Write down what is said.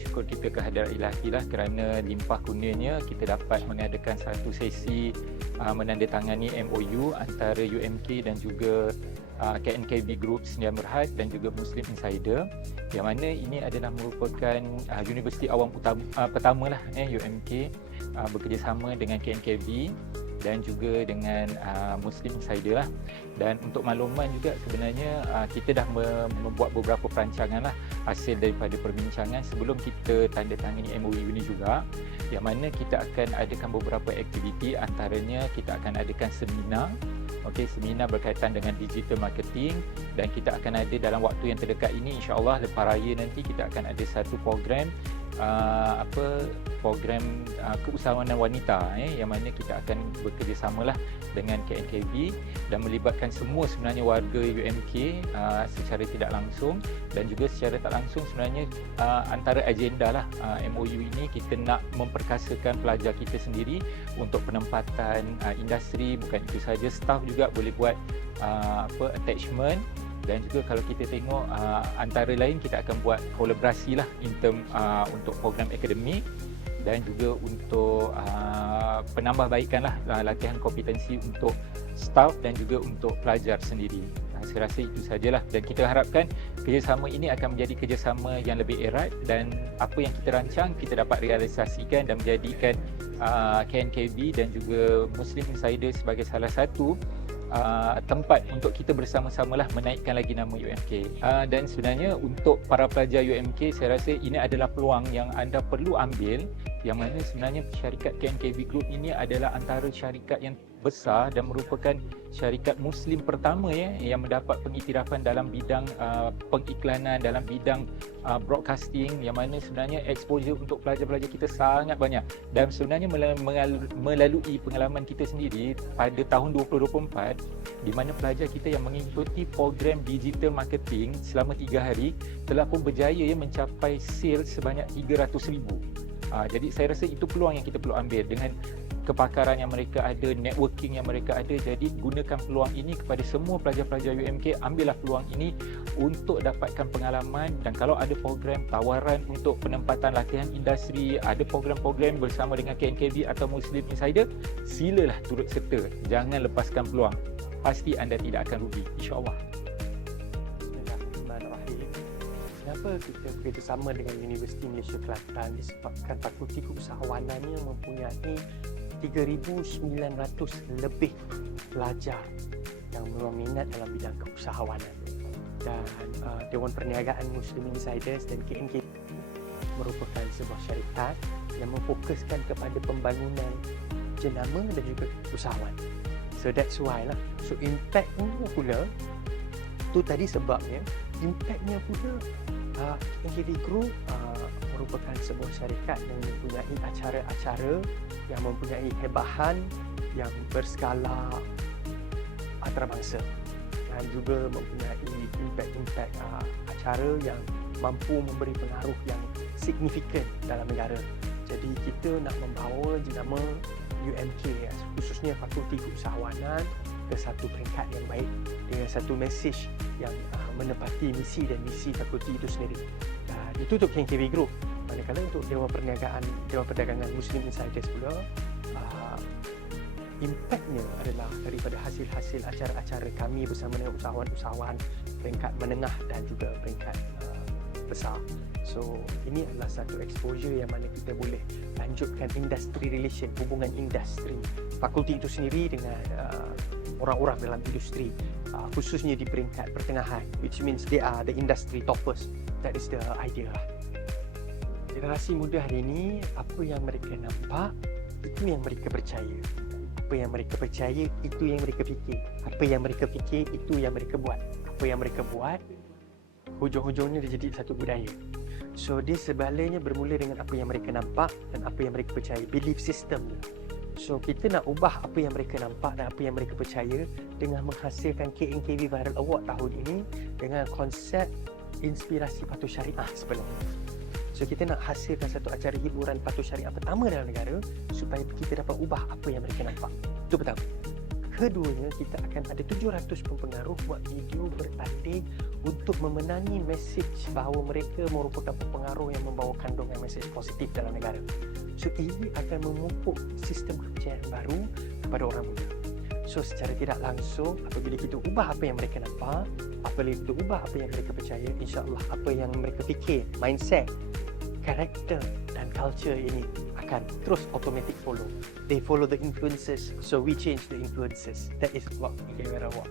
bersyukur kita kehadirat ilahi lah kerana limpah kurnianya kita dapat mengadakan satu sesi uh, menandatangani MOU antara UMK dan juga uh, KNKB Group Sedia Berhad dan juga Muslim Insider. Yang mana ini adalah merupakan uh, universiti awam utama, uh, pertama lah eh, UMK uh, bekerjasama dengan KNKB dan juga dengan uh, Muslim Insider lah. Dan untuk makluman juga sebenarnya uh, kita dah membuat beberapa perancangan lah hasil daripada perbincangan sebelum kita tanda tangani MOU ini juga. Yang mana kita akan adakan beberapa aktiviti antaranya kita akan adakan seminar. Okey seminar berkaitan dengan digital marketing. Dan kita akan ada dalam waktu yang terdekat ini insyaallah lepas raya nanti kita akan ada satu program uh, apa program uh, keusahawanan wanita eh yang mana kita akan bekerjasama lah dengan KNKB dan melibatkan semua sebenarnya warga UMK uh, secara tidak langsung dan juga secara tak langsung sebenarnya uh, antara agenda lah uh, MOU ini kita nak memperkasakan pelajar kita sendiri untuk penempatan uh, industri. Bukan itu saja staff juga boleh buat uh, apa attachment dan juga kalau kita tengok uh, antara lain kita akan buat kolaborasi lah in term uh, untuk program akademik dan juga untuk uh, penambahbaikan lah uh, latihan kompetensi untuk staff dan juga untuk pelajar sendiri. Uh, saya rasa itu sajalah dan kita harapkan kerjasama ini akan menjadi kerjasama yang lebih erat dan apa yang kita rancang kita dapat realisasikan dan menjadikan uh, KNKB dan juga Muslim Insider sebagai salah satu uh, tempat untuk kita bersama-sama lah menaikkan lagi nama UMK. Uh, dan sebenarnya untuk para pelajar UMK, saya rasa ini adalah peluang yang anda perlu ambil yang mana sebenarnya syarikat KNKB Group ini adalah antara syarikat yang besar dan merupakan syarikat muslim pertama ya yang mendapat pengiktirafan dalam bidang uh, pengiklanan dalam bidang uh, broadcasting. Yang mana sebenarnya exposure untuk pelajar-pelajar kita sangat banyak. Dan sebenarnya melalui pengalaman kita sendiri pada tahun 2024 di mana pelajar kita yang mengikuti program digital marketing selama 3 hari telah pun berjaya ya mencapai sales sebanyak 300,000 Uh, jadi saya rasa itu peluang yang kita perlu ambil dengan kepakaran yang mereka ada, networking yang mereka ada. Jadi gunakan peluang ini kepada semua pelajar-pelajar UMK, ambillah peluang ini untuk dapatkan pengalaman dan kalau ada program tawaran untuk penempatan latihan industri, ada program-program bersama dengan KNKB atau Muslim Insider, silalah turut serta. Jangan lepaskan peluang. Pasti anda tidak akan rugi, insya-Allah. Kenapa kita bekerjasama dengan Universiti Malaysia Kelantan disebabkan fakulti keusahawanannya mempunyai 3,900 lebih pelajar yang berminat dalam bidang keusahawanan dan uh, Dewan Perniagaan Muslim Insiders dan KNK merupakan sebuah syarikat yang memfokuskan kepada pembangunan jenama dan juga usahawan. So that's why lah. So impactnya pula tu tadi sebabnya impactnya pula uh, NKD Group uh, merupakan sebuah syarikat yang mempunyai acara-acara yang mempunyai hebahan yang berskala antarabangsa dan juga mempunyai impact-impact uh, acara yang mampu memberi pengaruh yang signifikan dalam negara. Jadi kita nak membawa jenama UMK khususnya Fakulti Keusahawanan ke satu peringkat yang baik dengan satu mesej yang uh, menepati misi dan misi fakulti itu sendiri. Dan itu untuk KNKB Group. Manakala untuk Dewan Perniagaan, Dewan Perdagangan Muslim Insiders pula, uh, impaknya adalah daripada hasil-hasil acara-acara kami bersama dengan usahawan-usahawan peringkat menengah dan juga peringkat uh, besar. So, ini adalah satu exposure yang mana kita boleh lanjutkan industry relation, hubungan industri fakulti itu sendiri dengan uh, orang-orang dalam industri uh, khususnya di peringkat pertengahan which means they are the industry toppers. That is the idea lah. Generasi muda hari ini apa yang mereka nampak itu yang mereka percaya. Apa yang mereka percaya itu yang mereka fikir. Apa yang mereka fikir itu yang mereka buat. Apa yang mereka buat hujung-hujungnya dia jadi satu budaya. So dia sebaliknya bermula dengan apa yang mereka nampak dan apa yang mereka percaya. Belief system So kita nak ubah apa yang mereka nampak dan apa yang mereka percaya dengan menghasilkan KNKV Viral Award tahun ini dengan konsep inspirasi patuh syariah sebenarnya. So kita nak hasilkan satu acara hiburan patuh syariah pertama dalam negara supaya kita dapat ubah apa yang mereka nampak. Itu pertama. Keduanya kita akan ada 700 pempengaruh buat video bertanding untuk memenangi mesej bahawa mereka merupakan pempengaruh yang membawa kandungan mesej positif dalam negara. So ini akan memupuk sistem kerja yang baru kepada orang muda. So secara tidak langsung apabila kita ubah apa yang mereka nampak, apabila kita ubah apa yang mereka percaya, insya-Allah apa yang mereka fikir, mindset, karakter dan culture ini akan terus automatic follow. They follow the influences, so we change the influences. That is what Ikewara want.